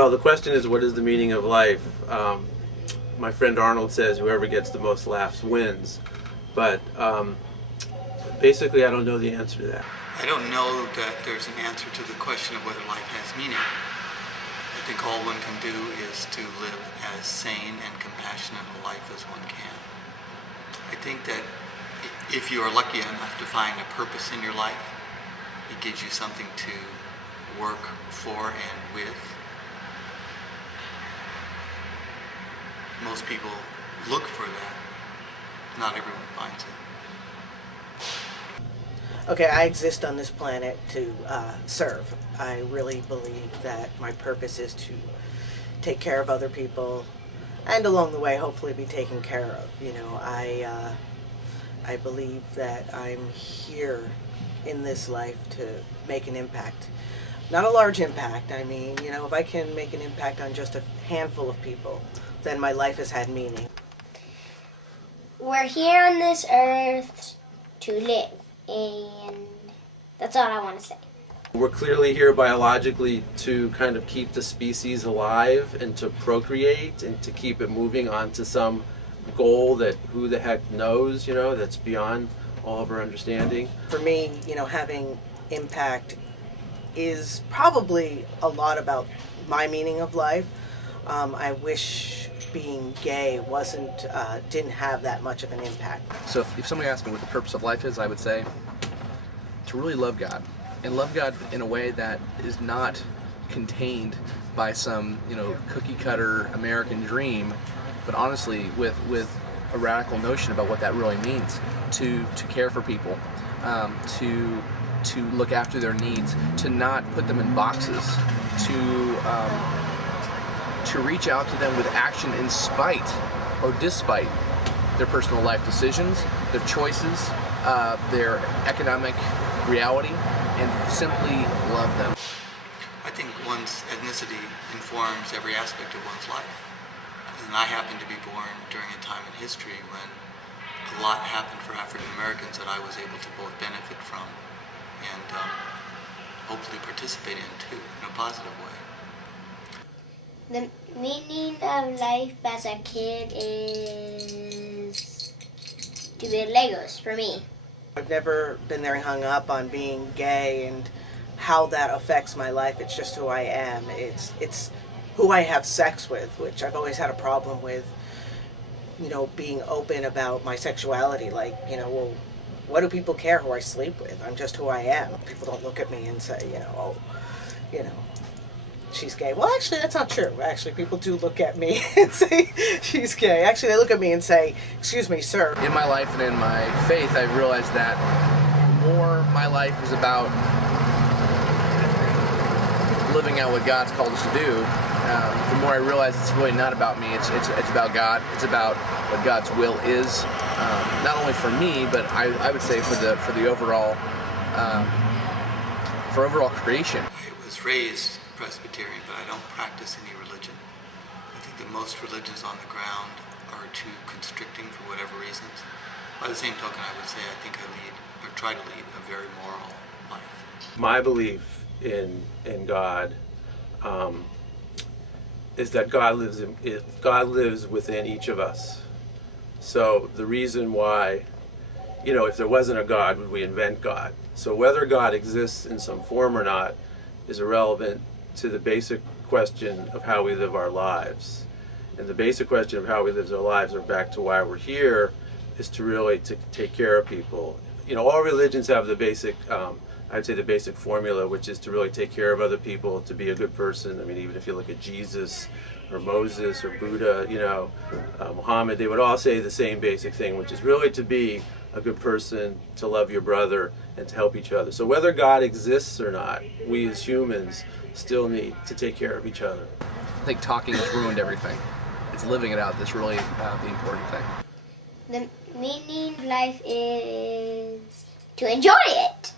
Well, the question is, what is the meaning of life? My friend Arnold says whoever gets the most laughs wins. But basically, I don't know the answer to that. I don't know that there's an answer to the question of whether life has meaning. I think all one can do is to live as sane and compassionate a life as one can. I think that if you are lucky enough to find a purpose in your life, it gives you something to work for and with. Most people look for that. Not everyone finds it. Okay, I exist on this planet to serve. I really believe that my purpose is to take care of other people, and along the way, hopefully, be taken care of. You know, I believe that I'm here in this life to make an impact. Not a large impact. I mean, you know, if I can make an impact on just a handful of people, then my life has had meaning. We're here on this earth to live, and that's all I want to say. We're clearly here biologically to kind of keep the species alive and to procreate and to keep it moving on to some goal that who the heck knows, you know, that's beyond all of our understanding. For me, you know, having impact is probably a lot about my meaning of life. I wish being gay didn't have that much of an impact. So if somebody asked me what the purpose of life is, I would say to really love God, and love God in a way that is not contained by some, you know, cookie cutter American dream, but honestly with a radical notion about what that really means, to care for people, to look after their needs, to not put them in boxes, to reach out to them with action in spite or despite their personal life decisions, their choices, their economic reality, and simply love them. I think one's ethnicity informs every aspect of one's life. And I happen to be born during a time in history when a lot happened for African Americans that I was able to both benefit from and hopefully participate in too, in a positive way. The meaning of life as a kid is to build Legos for me. I've never been very hung up on being gay and how that affects my life. It's just who I am. It's who I have sex with, which I've always had a problem with, you know, being open about my sexuality. Like, you know, well, what do people care who I sleep with? I'm just who I am. People don't look at me and say, you know, oh, you know, she's gay. Well, actually, that's not true. Actually, people do look at me and say she's gay. Actually, they look at me and say, excuse me, sir. In my life and in my faith, I realized that the more my life is about living out what God's called us to do, the more I realize it's really not about me. It's about God. It's about what God's will is, not only for me, but I would say for the overall creation. I was raised Presbyterian, but I don't practice any religion. I think that most religions on the ground are too constricting for whatever reasons. By the same token, I would say I think I lead, or try to lead, a very moral life. My belief in God is that God lives within each of us. So the reason why, you know, if there wasn't a God, would we invent God? So whether God exists in some form or not is irrelevant to the basic question of how we live our lives. And the basic question of how we live our lives, or back to why we're here, is to really to take care of people. You know, all religions have the basic, I'd say the basic formula, which is to really take care of other people, to be a good person. I mean, even if you look at Jesus or Moses or Buddha, you know, Muhammad, they would all say the same basic thing, which is really to be a good person, to love your brother, and to help each other. So whether God exists or not, we as humans still need to take care of each other. I think talking has ruined everything. It's living it out that's really the important thing. The meaning of life is to enjoy it.